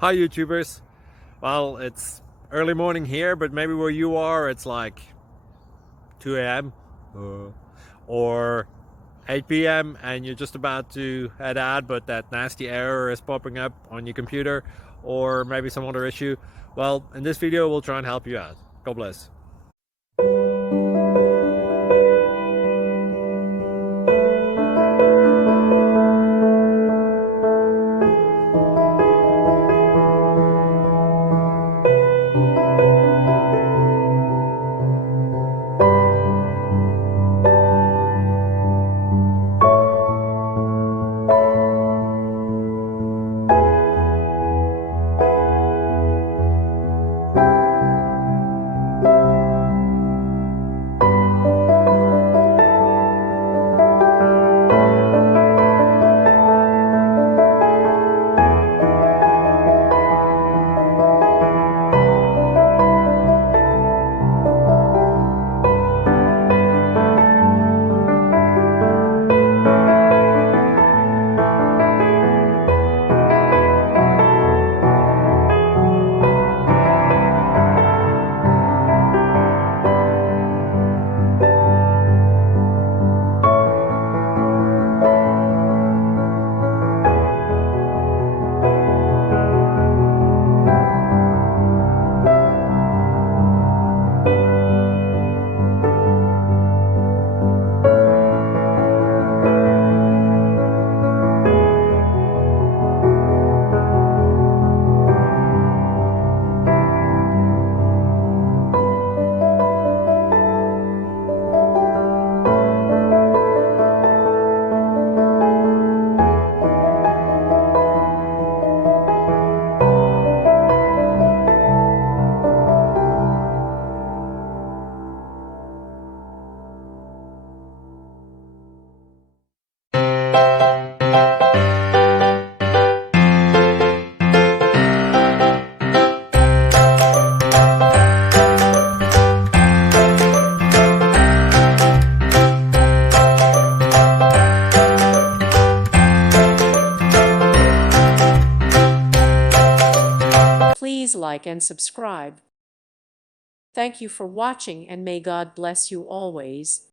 Hi YouTubers. Well, it's early morning here, but maybe where you are it's like 2 a.m. or 8 p.m. and you're just about to head out, but that nasty error is popping up on your computer, or maybe some other issue. Well, in this video we'll try and help you out. God bless. Please like and subscribe. Thank you for watching, and may God bless you always.